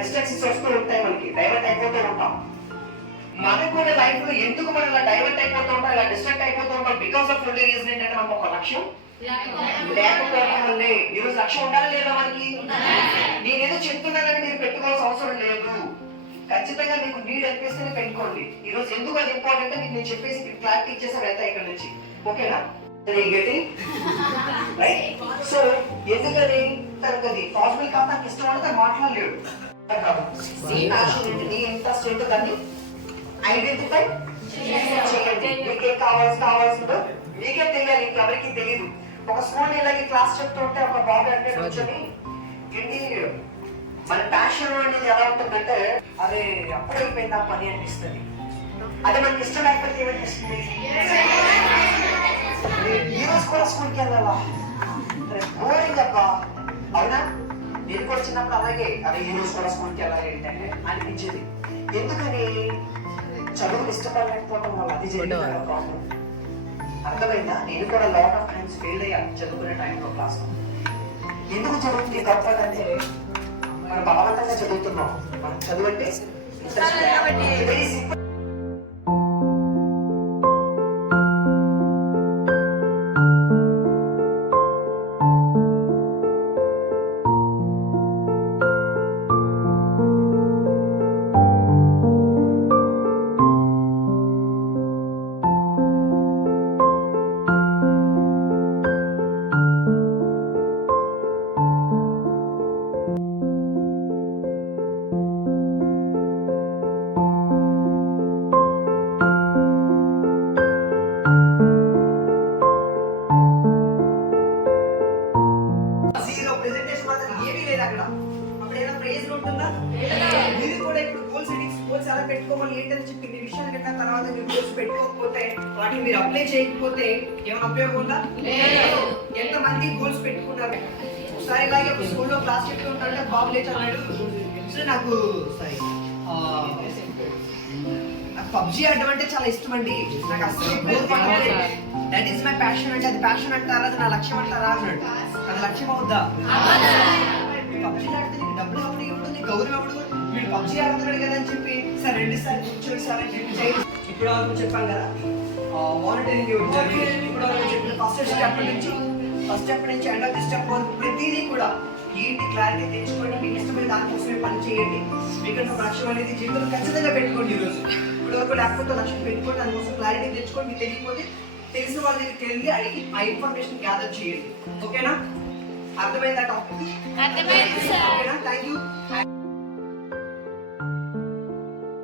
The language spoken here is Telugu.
డిస్టెన్సెస్ వస్తూ ఉంటాయి, మనకి డైవర్ట్ అయిపోతూ ఉంటాం. మనకు కూడా లైఫ్ లో ఎందుకు మనం ఇలా డైవర్ట్ అయిపోతూ ఉంటాం, ఇలా డిస్ట్రాక్ట్ అయిపోతూ ఉంటాం? బికాస్ ఆఫ్ ఓన్లీ రీజన్ ఏంటంటే మనకు ఒక లక్ష్యం లేకపోవడం వల్లే. ఈరోజు లక్ష్యం ఉండాలి లేదా మనకి? నేనేదో చెప్తున్నానని మీరు పెట్టుకోవాల్సిన అవసరం లేదు. ఖచ్చితంగా మీకు నీడ్ అనిపిస్తేనే పెట్టుకోండి. ఈ రోజు ఎందుకు అది ఇంపార్టెంట్ మీకు నేను చెప్పేసి క్లారిటీ ఇచ్చేసి వెళ్తా ఇక్కడ నుంచి. ఓకేనా? సో ఎందుకని తనకు అది పాసిబుల్ కాదు, నాకు ఇష్టం అంటే మాట్లాడలేడు. నీ ఇంట్రెస్ట్ ఏంటో దాన్ని ఐడెంటిఫై చేయండి. మీకేం కావాల్సిందో మీకే తెలియాలి, ఇంకెవరికి తెలియదు. ఒక స్కూల్ ఇలాగే క్లాస్ చెప్తూ ఉంటే ఒక బాబు అంటే కూర్చొని ఏంటి మన ప్యాషన్ అనేది ఎలా ఉంటుందంటే అదే అప్పుడైపోయిందా పని అనిపిస్తుంది. అదే మనకి ఇష్టం లేకపోతే ఏమనిపిస్తుంది? ఈ రోజు కూడా స్కూల్కి వెళ్ళాలా, బోరింగ్ అబ్బా. అవునా? నేను కూడా చిన్నప్పుడు అలాగే అదే ఈ రోజు కూడా స్కూల్కి వెళ్ళాలి ఏంటంటే అనిపించేది. ఎందుకని? చదువులు ఇష్టపడలేకపోవడం వల్ల. అది జరిగిన ప్రాబ్లం. అర్థమైందా? నేను కూడా లాట్ ఆఫ్ టైమ్స్ ఫెయిల్ అయ్యాను చదువుకునే టైంలో క్లాస్ లో. ఎందుకు చదువుతుంది గొప్పదంటే మనం బలవంతంగా చదువుతున్నాం. మనం చదువు అంటే వెరీ సింపుల్. పెట్టుకోవాలి ఏంటని చెప్పి మీ విషయాలు కన్నా తర్వాత మీరు గోల్స్ పెట్టుకోకపోతే వాటిని మీరు అప్లై చేయకపోతే ఏమైనా ఉపయోగం ఉందా? ఎంతమంది గోల్స్ పెట్టుకున్నారు? ఒకసారి ఇలాగే ఒక స్కూల్లో క్లాస్ చెప్తూ ఉంటారంటే బాబు లేచి అన్నాడు, నాకు పబ్జీ ఆడడం అంటే చాలా ఇష్టం అండి, నాకు అసలు దట్ ఈస్ మై ప్యాషన్. అంటే అది ప్యాషన్ అంటారా, అది నా లక్ష్యం అంటారా అన్నాడు. అది లక్ష్యం అవుద్దా? పబ్జీ ఆడితే నీకు డబ్బులు అప్పుడు ఇవ్వడు, నీకు గౌరవం అప్పుడు వీడు పబ్జీ ఆడుతున్నాడు కదా అని చెప్పి సార్ 2 సార్లు కూర్చోండి సార్ అని చెప్పి చేయండి. ఇప్పుడు వరకు చెప్పాను కదా మానిటరింగ్ జరిగింది. ఇప్పుడు వరకు చెప్పిన ఫస్ట్ స్టెప్ నుంచి ఎండ్ ఆఫ్ ది స్టెప్ వరకు ప్రతిదీ కూడా ఏంటి క్లారిటీ తెచ్చుకోండి. మీకు ఇష్టమైన దానికోసమే పని చేయండి. మీకంటే ఒక లక్ష్యం అనేది జీవితంలో ఖచ్చితంగా పెట్టుకోండి. ఈరోజు ఇప్పుడు వరకు లేకపోతే లక్ష్యం పెట్టుకోండి, దానికోసం క్లారిటీ తెచ్చుకోండి. మీకు తెలియకపోతే తెలిసిన వాళ్ళ దగ్గరికి వెళ్ళి అడిగి ఆ ఇన్ఫర్మేషన్ గ్యాదర్ చేయండి. ఓకేనా? అర్థమైందా టాపిక్? ఓకేనా? Thank you.